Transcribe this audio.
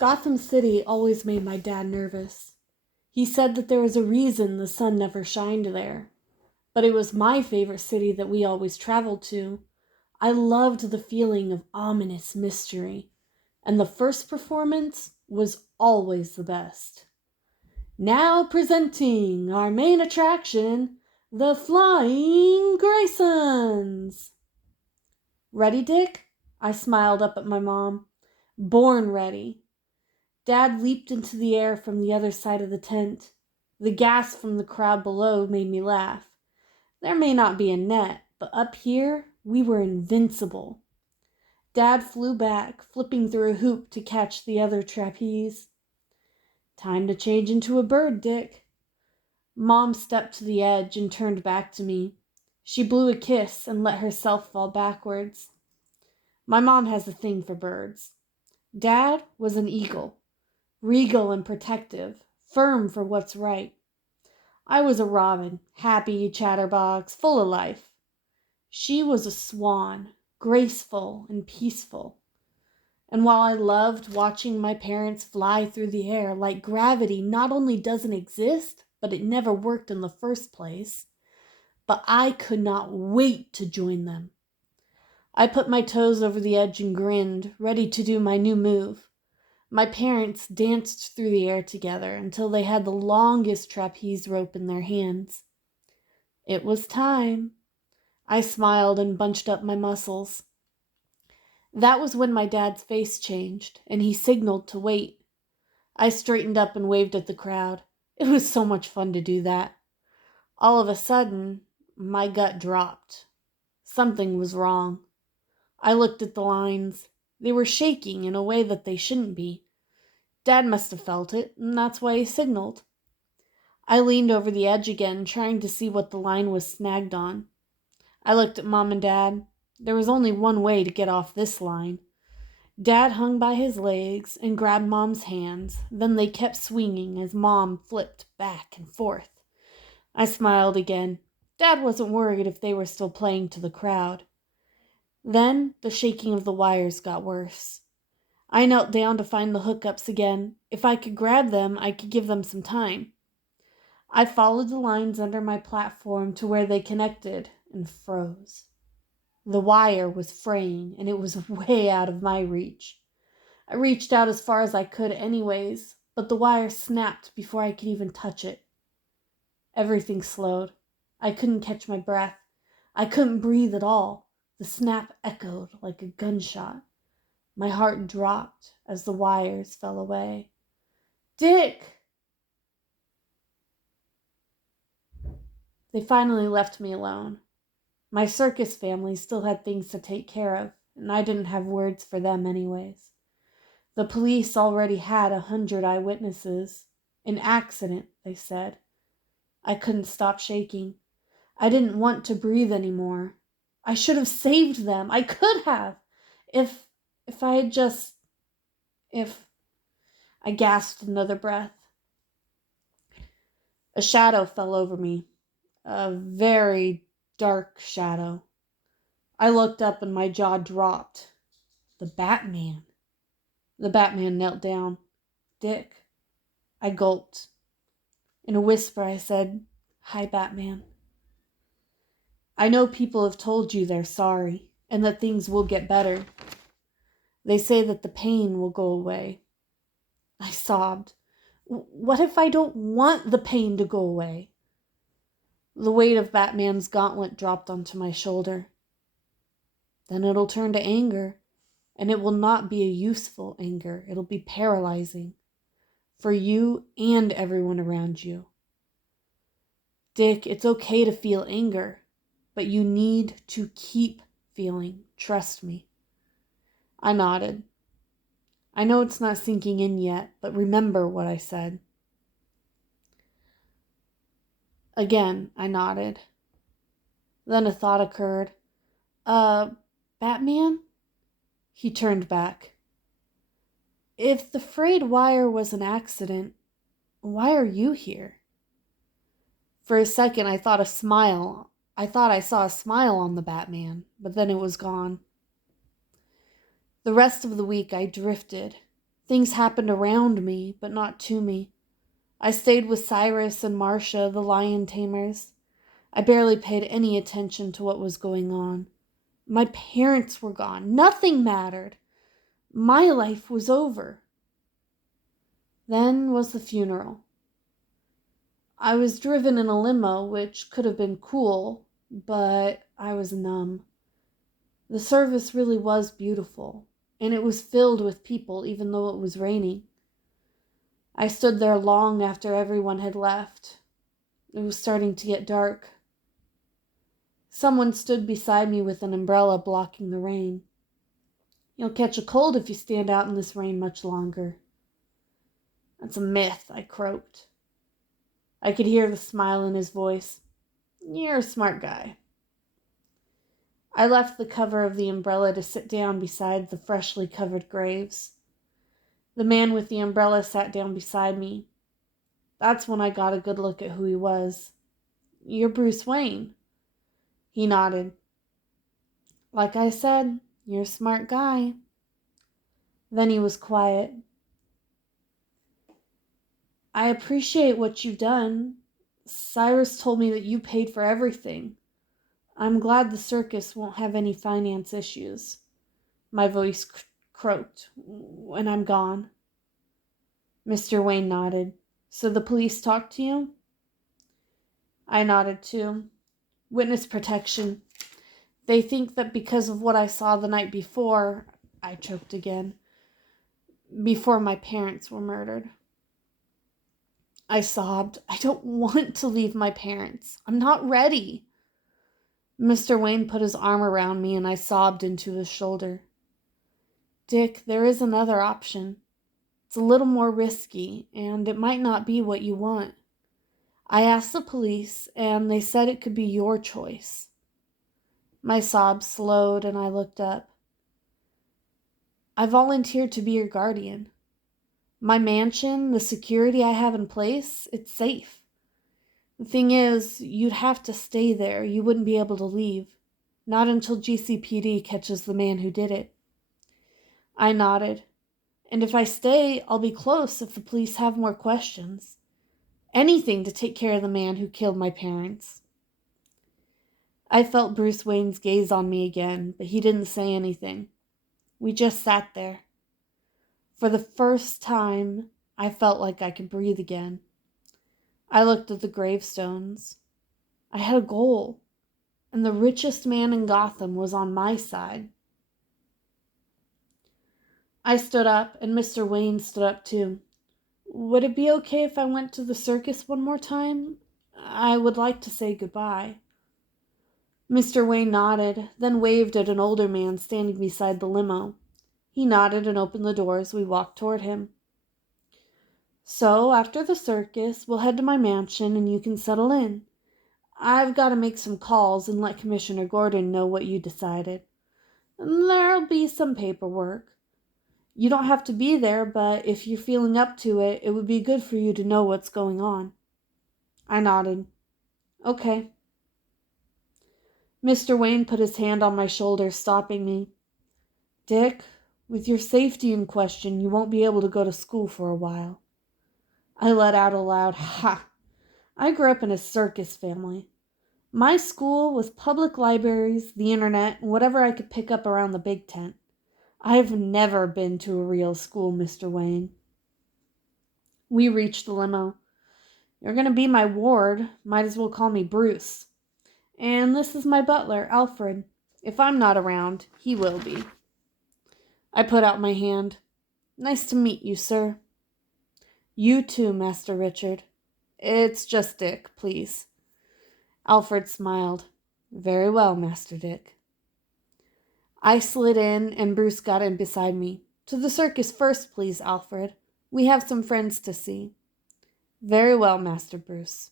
Gotham City always made my dad nervous. He said that there was a reason the sun never shined there. But it was my favorite city that we always traveled to. I loved the feeling of ominous mystery, and the first performance was always the best. Now presenting our main attraction, the Flying Graysons. Ready, Dick? I smiled up at my mom. Born ready. Dad leaped into the air from the other side of the tent. The gas from the crowd below made me laugh. There may not be a net, but up here, we were invincible. Dad flew back, flipping through a hoop to catch the other trapeze. Time to change into a bird, Dick. Mom stepped to the edge and turned back to me. She blew a kiss and let herself fall backwards. My mom has a thing for birds. Dad was an eagle, regal and protective, firm for what's right. I was a robin, happy, chatterbox, full of life. She was a swan, graceful and peaceful. And while I loved watching my parents fly through the air like gravity not only doesn't exist, but it never worked in the first place, but I could not wait to join them. I put my toes over the edge and grinned, ready to do my new move. My parents danced through the air together until they had the longest trapeze rope in their hands. It was time. I smiled and bunched up my muscles. That was when my dad's face changed, and he signaled to wait. I straightened up and waved at the crowd. It was so much fun to do that. All of a sudden, my gut dropped. Something was wrong. I looked at the lines. They were shaking in a way that they shouldn't be. Dad must have felt it, and that's why he signaled. I leaned over the edge again, trying to see what the line was snagged on. I looked at Mom and Dad. There was only one way to get off this line. Dad hung by his legs and grabbed Mom's hands. Then they kept swinging as Mom flipped back and forth. I smiled again. Dad wasn't worried if they were still playing to the crowd. Then the shaking of the wires got worse. I knelt down to find the hookups again. If I could grab them, I could give them some time. I followed the lines under my platform to where they connected and froze. The wire was fraying, and it was way out of my reach. I reached out as far as I could anyways, but the wire snapped before I could even touch it. Everything slowed. I couldn't catch my breath. I couldn't breathe at all. The snap echoed like a gunshot. My heart dropped as the wires fell away. Dick! They finally left me alone. My circus family still had things to take care of, and I didn't have words for them anyways. The police already had 100 eyewitnesses. An accident, they said. I couldn't stop shaking. I didn't want to breathe anymore. I should have saved them. I could have. If I had just... I gasped another breath. A shadow fell over me. A very dark shadow. I looked up and my jaw dropped. The Batman. The Batman knelt down. Dick. I gulped. In a whisper I said, "Hi, Batman. I know people have told you they're sorry and that things will get better. They say that the pain will go away." I sobbed. What if I don't want the pain to go away? The weight of Batman's gauntlet dropped onto my shoulder. Then it'll turn to anger, and it will not be a useful anger. It'll be paralyzing for you and everyone around you. Dick, it's okay to feel anger, but you need to keep feeling. Trust me. I nodded. I know it's not sinking in yet, but remember what I said. Again, I nodded. Then a thought occurred. Batman? He turned back. If the frayed wire was an accident, why are you here? For a second, I thought I saw a smile on the Batman, but then it was gone. The rest of the week I drifted, Things happened around me, but not to me. I stayed with Cyrus and Marcia, the lion tamers. I barely paid any attention to what was going on. My parents were gone. Nothing mattered. My life was over. Then was the funeral. I was driven in a limo, which could have been cool, but I was numb. The service really was beautiful, and it was filled with people even though it was raining. I stood there long after everyone had left. It was starting to get dark. Someone stood beside me with an umbrella blocking the rain. "You'll catch a cold if you stand out in this rain much longer." "That's a myth," I croaked. I could hear the smile in his voice. "You're a smart guy." I left the cover of the umbrella to sit down beside the freshly covered graves. The man with the umbrella sat down beside me. That's when I got a good look at who he was. "You're Bruce Wayne." He nodded. "Like I said, you're a smart guy." Then he was quiet. "I appreciate what you've done. Cyrus told me that you paid for everything. I'm glad the circus won't have any finance issues." My voice croaked. "When I'm gone." Mr. Wayne nodded. "So the police talked to you?" I nodded too. "Witness protection. They think that because of what I saw the night before," I choked again, "before my parents were murdered." I sobbed. "I don't want to leave my parents. I'm not ready." Mr. Wayne put his arm around me and I sobbed into his shoulder. "Dick, there is another option. It's a little more risky, and it might not be what you want. I asked the police, and they said it could be your choice." My sobs slowed and I looked up. "I volunteered to be your guardian. My mansion, the security I have in place, it's safe. The thing is, you'd have to stay there. You wouldn't be able to leave. Not until GCPD catches the man who did it." I nodded. "And if I stay, I'll be close if the police have more questions. Anything to take care of the man who killed my parents." I felt Bruce Wayne's gaze on me again, but he didn't say anything. We just sat there. For the first time, I felt like I could breathe again. I looked at the gravestones. I had a goal, and the richest man in Gotham was on my side. I stood up, and Mr. Wayne stood up too. "Would it be okay if I went to the circus one more time? I would like to say goodbye." Mr. Wayne nodded, then waved at an older man standing beside the limo. He nodded and opened the door as we walked toward him. "So, after the circus, we'll head to my mansion and you can settle in. I've got to make some calls and let Commissioner Gordon know what you decided. There'll be some paperwork. You don't have to be there, but if you're feeling up to it, it would be good for you to know what's going on." I nodded. "Okay." Mr. Wayne put his hand on my shoulder, stopping me. "Dick, with your safety in question, you won't be able to go to school for a while." I let out a loud ha. I grew up in a circus family. My school was public libraries, the internet, and whatever I could pick up around the big tent. I've never been to a real school, Mr. Wayne. We reached the limo. "You're going to be my ward. Might as well call me Bruce. And this is my butler, Alfred. If I'm not around, he will be." I put out my hand. "Nice to meet you, sir." "You too, Master Richard." "It's just Dick, please." Alfred smiled. "Very well, Master Dick." I slid in and Bruce got in beside me. "To the circus first, please, Alfred. We have some friends to see." "Very well, Master Bruce."